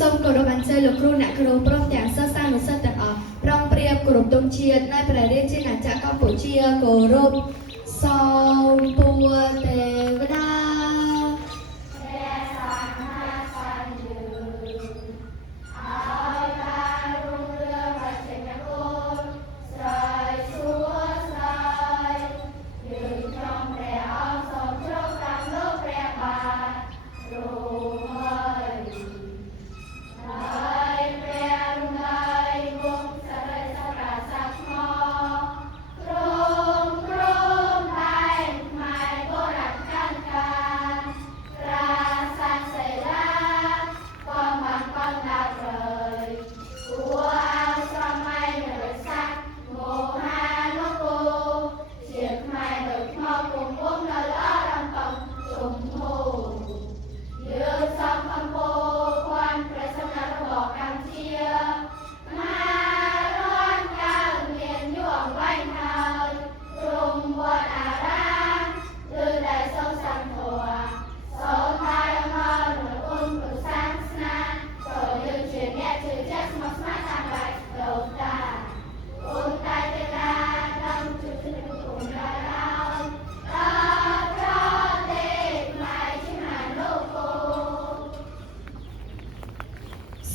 សូមគោរពអញ្ជើញលោកគ្រូអ្នកគ្រូព្រមទាំងសិស្សសានុសិស្សទាំងអស់ប្រងព្រៀបគោរពទង់ជាតិនៃព្រះរាជាណាចក្រកម្ពុជាគោរពសូមពួរទេវតា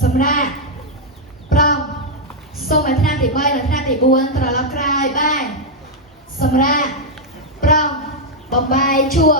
សម្រាប់ប្រងសូមឲ្យថ្នាក់ទី3និងថ្នាក់ទី4ត្រឡប់ក្រោយបែរសម្រាប់ប្រងបំបាយឈួរ